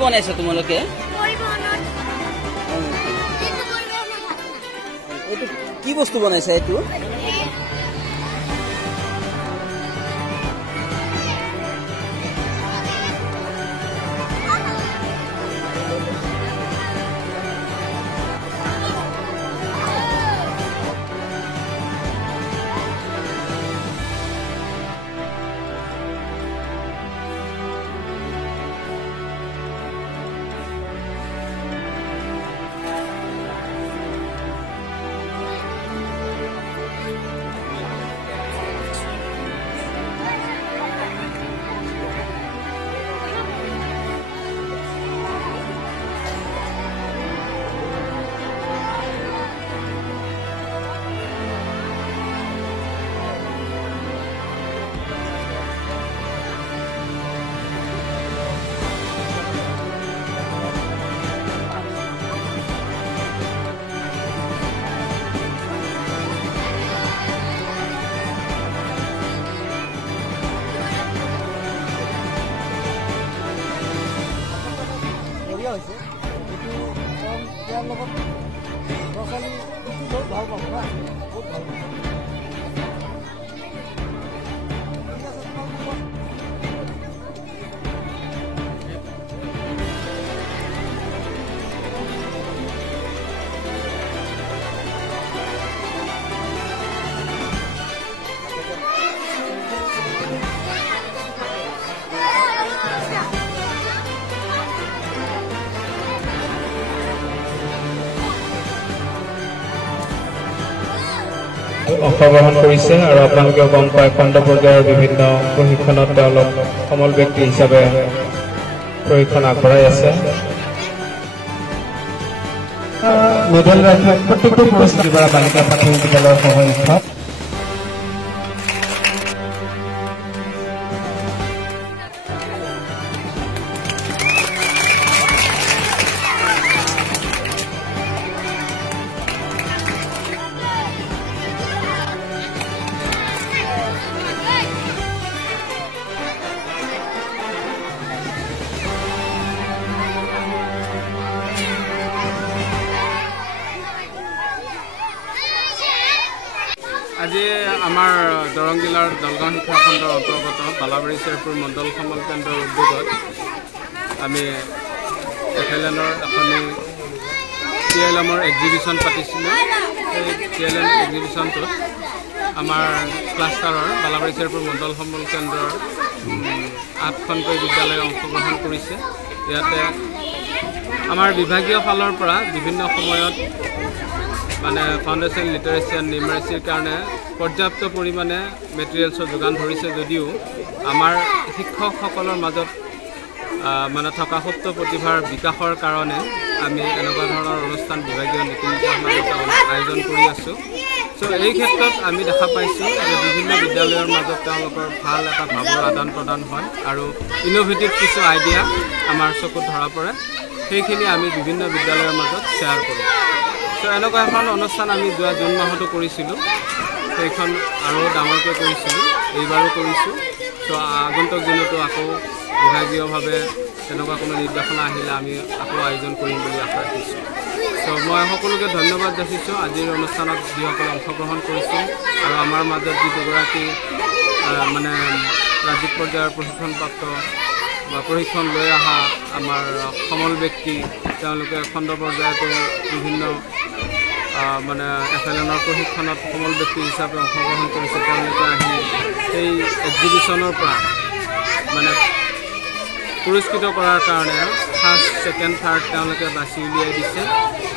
বনাইছা তোমালোকে এইটো কি বস্তু বনাইছা এইটো অংশগ্ৰহণ কৰিছে আৰু আপোনালোকে গম পায় খণ্ড পৰ্যায়ৰ বিভিন্ন প্ৰশিক্ষণত তেওঁলোক সমল ব্যক্তি হিচাপে প্ৰশিক্ষণ আগবঢ়াই আছে মেডেল ৰাখি প্ৰত্যেকটো পুৰস্কাৰ পৰা বালিকা প্ৰাথমিক বিদ্যালয়ৰ সহযোগিতাত আজি আমাৰ দৰং জিলাৰ দলগাঁও শিক্ষাখণ্ডৰ অন্তৰ্গত বালাবাৰী চেৰপুৰ মণ্ডল সমল কেন্দ্ৰৰ উদ্যোগত আমি FLNৰ এখনি TLMৰ এক্সিবিশ্যন পাতিছিলোঁ। সেই TLM এক্সিবিশ্যনটোত আমাৰ ক্লাষ্টাৰৰ বালাবাৰী চেৰপুৰ মণ্ডল সমল কেন্দ্ৰৰ 8খনকৈ বিদ্যালয়ে অংশগ্ৰহণ কৰিছে। ইয়াতে আমাৰ বিভাগীয় ফালৰ পৰা বিভিন্ন সময়ত মানে ফাউণ্ডেশ্যন লিটাৰেচি এণ্ড নিউমেৰেচিৰ কাৰণে পৰ্যাপ্ত পৰিমাণে মেটেৰিয়েলছৰ যোগান ধৰিছে যদিও আমাৰ শিক্ষকসকলৰ মাজত মানে থকা সুপ্ত প্ৰতিভাৰ বিকাশৰ কাৰণে আমি এনেকুৱা ধৰণৰ অনুষ্ঠান বিভাগীয় নীতি নিৰ্ধাৰণৰ আয়োজন কৰি আছোঁ। চ' এই ক্ষেত্ৰত আমি দেখা পাইছোঁ যে বিভিন্ন বিদ্যালয়ৰ মাজত তেওঁলোকৰ ভাল এটা ভাৱৰ আদান প্ৰদান হয় আৰু ইন'ভেটিভ কিছু আইডিয়া আমাৰ চকুত ধৰা পৰে, সেইখিনি আমি বিভিন্ন বিদ্যালয়ৰ মাজত শ্বেয়াৰ কৰোঁ। চ' এনেকুৱা এখন অনুষ্ঠান আমি যোৱা জুন মাহতো কৰিছিলোঁ, সেইখন আৰু ডাঙৰকৈ কৰিছিলোঁ, এইবাৰো কৰিছোঁ। চ' আগন্তুক দিনতো আকৌ বিভাগীয়ভাৱে তেনেকুৱা কোনো নিৰ্দেশনা আহিলে আমি আকৌ আয়োজন কৰিম বুলি আশা ৰাখিছোঁ। চ' মই সকলোকে ধন্যবাদ যাচিছোঁ আজিৰ অনুষ্ঠানত যিসকলে অংশগ্ৰহণ কৰিছিল আৰু আমাৰ মাজত যি দুগৰাকী মানে ৰাজ্যিক পৰ্যায়ৰ প্ৰশিক্ষণপ্ৰাপ্ত বা প্ৰশিক্ষণ লৈ অহা আমাৰ সমল ব্যক্তি, তেওঁলোকে খণ্ড পৰ্যায়তো বিভিন্ন মানে FLNৰ প্ৰশিক্ষণত সমল ব্যক্তি হিচাপে অংশগ্ৰহণ কৰিছে। তেওঁলোকে আহি সেই এক্সিবিশ্যনৰ পৰা মানে পুৰস্কৃত কৰাৰ কাৰণে ফাৰ্ষ্ট, ছেকেণ্ড, থাৰ্ড তেওঁলোকে বাছি উলিয়াই দিছে।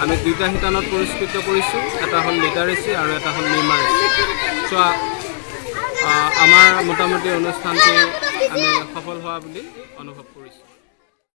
আমি 2টা শিতানত পুৰস্কৃত কৰিছোঁ, এটা হ'ল লিটাৰেচি আৰু এটা হ'ল নিউমাৰেচি। চ' আমাৰ মোটামুটি অনুষ্ঠানটো আমি সফল হোৱা বুলি অনুভৱ কৰিছোঁ।